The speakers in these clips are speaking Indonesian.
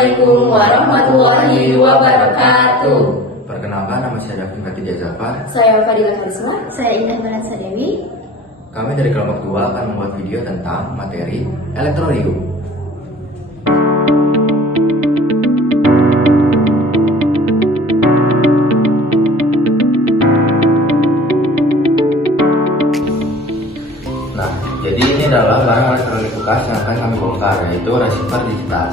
Assalamualaikum warahmatullahi wabarakatuh. Perkenalkan, nama saya Davin Katidia Zafar. Saya Fadila Karisma. Saya Indah Baransa Dewi. Kami dari kelompok 2 akan membuat video tentang materi elektroliu. Nah, jadi ini adalah barang elektronik bekas yang akan kami bongkar, yaitu receiver digital.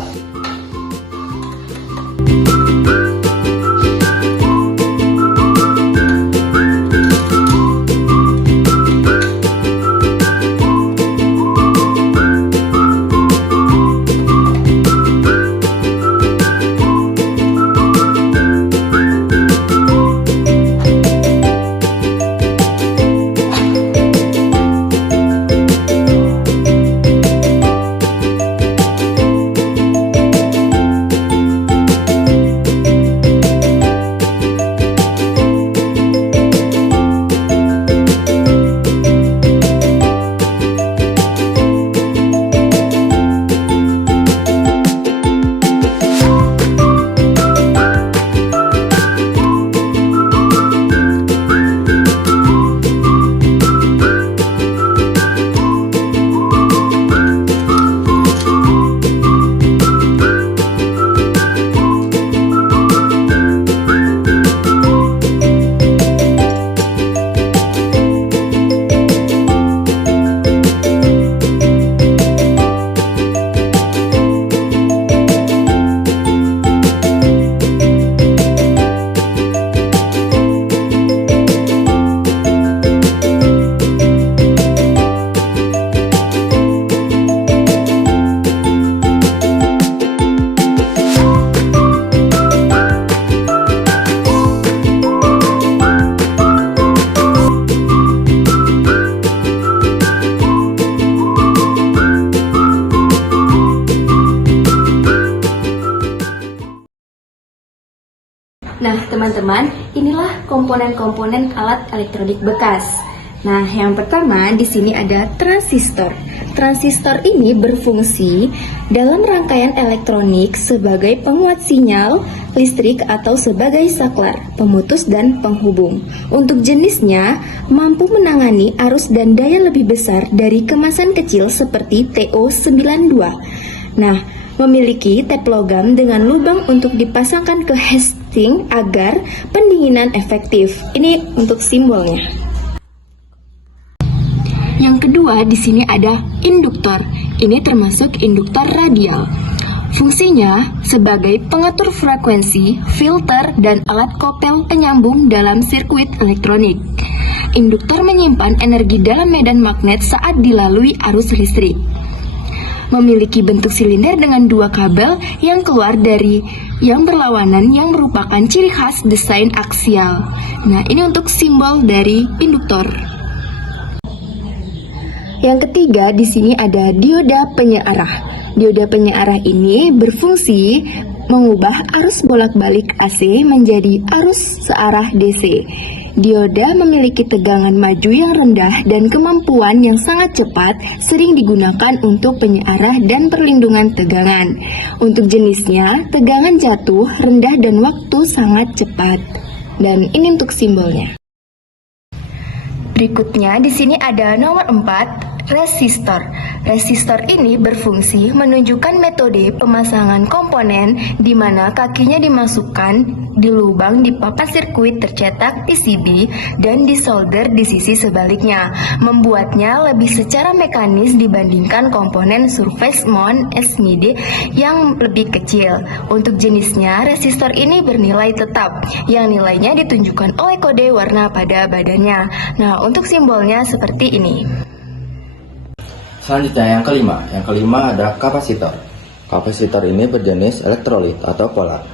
Nah, teman-teman, inilah komponen-komponen alat elektronik bekas. Nah, yang pertama di sini ada transistor. Transistor ini berfungsi dalam rangkaian elektronik sebagai penguat sinyal listrik atau sebagai saklar, pemutus dan penghubung. Untuk jenisnya, mampu menangani arus dan daya lebih besar dari kemasan kecil seperti TO92. Nah, memiliki tap logam dengan lubang untuk dipasangkan ke casing agar pendinginan efektif. Ini untuk simbolnya. Yang kedua, di sini ada induktor. Ini termasuk induktor radial. Fungsinya sebagai pengatur frekuensi, filter, dan alat kopel penyambung dalam sirkuit elektronik. Induktor menyimpan energi dalam medan magnet saat dilalui arus listrik. Memiliki bentuk silinder dengan dua kabel yang keluar dari yang berlawanan yang merupakan ciri khas desain aksial. Nah, ini untuk simbol dari induktor. Yang ketiga, di sini ada dioda penyearah. Dioda penyearah ini berfungsi mengubah arus bolak-balik AC menjadi arus searah DC. Dioda memiliki tegangan maju yang rendah dan kemampuan yang sangat cepat, sering digunakan untuk penyearah dan perlindungan tegangan. Untuk jenisnya, tegangan jatuh, rendah, dan waktu sangat cepat. Dan ini untuk simbolnya. Berikutnya di sini ada nomor 4, resistor. Resistor ini berfungsi menunjukkan metode pemasangan komponen di mana kakinya dimasukkan di lubang di papan sirkuit tercetak PCB dan disolder di sisi sebaliknya, membuatnya lebih secara mekanis dibandingkan komponen surface mount SMD yang lebih kecil. Untuk jenisnya, resistor ini bernilai tetap, yang nilainya ditunjukkan oleh kode warna pada badannya. Nah, untuk simbolnya seperti ini. Selanjutnya yang kelima ada kapasitor. Kapasitor ini berjenis elektrolit atau polar,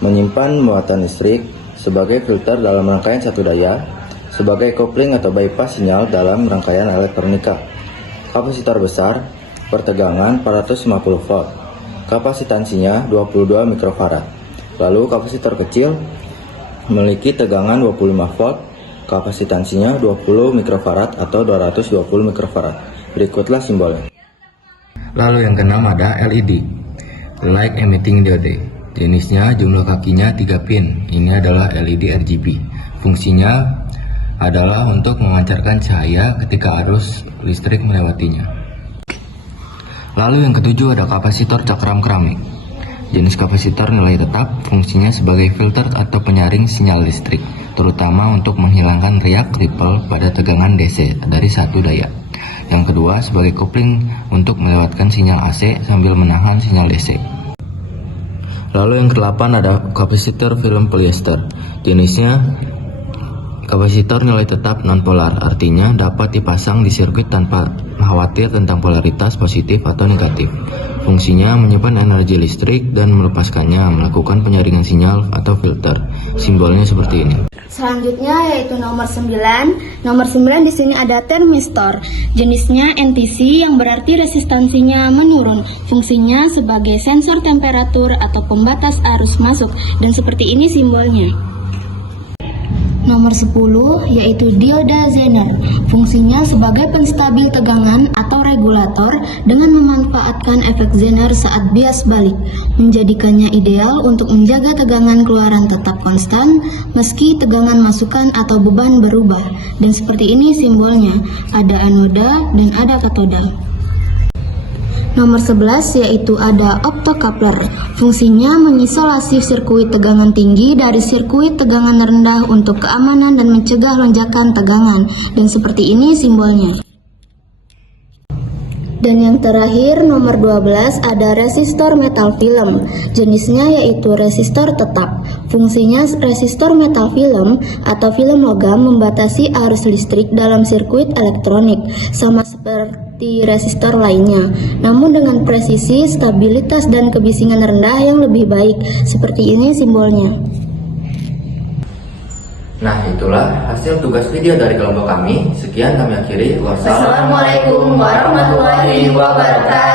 menyimpan muatan listrik sebagai filter dalam rangkaian satu daya, sebagai kopling atau bypass sinyal dalam rangkaian elektronika. Kapasitor besar pertegangan 450 volt, kapasitansinya 22 mikrofarad. Lalu kapasitor kecil memiliki tegangan 25 volt, kapasitansinya 20 mikrofarad atau 220 mikrofarad. Berikutlah simbolnya. Lalu yang keenam ada LED. Light emitting diode. Jenisnya jumlah kakinya 3 pin. Ini adalah LED RGB. Fungsinya adalah untuk memancarkan cahaya ketika arus listrik melewatinya. Lalu yang ketujuh ada kapasitor cakram keramik. Jenis kapasitor nilai tetap, fungsinya sebagai filter atau penyaring sinyal listrik, terutama untuk menghilangkan riak ripple pada tegangan DC dari satu daya. Yang kedua sebagai kopling untuk melewatkan sinyal AC sambil menahan sinyal DC. Lalu yang ke-8 ada kapasitor film polyester. Jenisnya kapasitor nilai tetap nonpolar, artinya dapat dipasang di sirkuit tanpa khawatir tentang polaritas positif atau negatif. Fungsinya menyimpan energi listrik dan melepaskannya, melakukan penyaringan sinyal atau filter. Simbolnya seperti ini. Selanjutnya yaitu nomor 9. Nomor 9 di sini ada termistor. Jenisnya NTC yang berarti resistansinya menurun. Fungsinya sebagai sensor temperatur atau pembatas arus masuk, dan seperti ini simbolnya. Nomor 10 yaitu dioda Zener. Fungsinya sebagai penstabil tegangan atau regulator dengan memanfaatkan efek Zener saat bias balik, menjadikannya ideal untuk menjaga tegangan keluaran tetap konstan meski tegangan masukan atau beban berubah. Dan seperti ini simbolnya, ada anoda dan ada katoda. Nomor 11 yaitu ada optocoupler. Fungsinya mengisolasi sirkuit tegangan tinggi dari sirkuit tegangan rendah untuk keamanan dan mencegah lonjakan tegangan. Dan seperti ini simbolnya. Dan yang terakhir nomor 12 ada resistor metal film. Jenisnya yaitu resistor tetap. Fungsinya resistor metal film atau film logam membatasi arus listrik dalam sirkuit elektronik, sama seperti resistor lainnya, namun dengan presisi, stabilitas, dan kebisingan rendah yang lebih baik. Seperti ini simbolnya. Nah, itulah hasil tugas video dari kelompok kami. Sekian kami akhiri. Wassalamualaikum warahmatullahi wabarakatuh.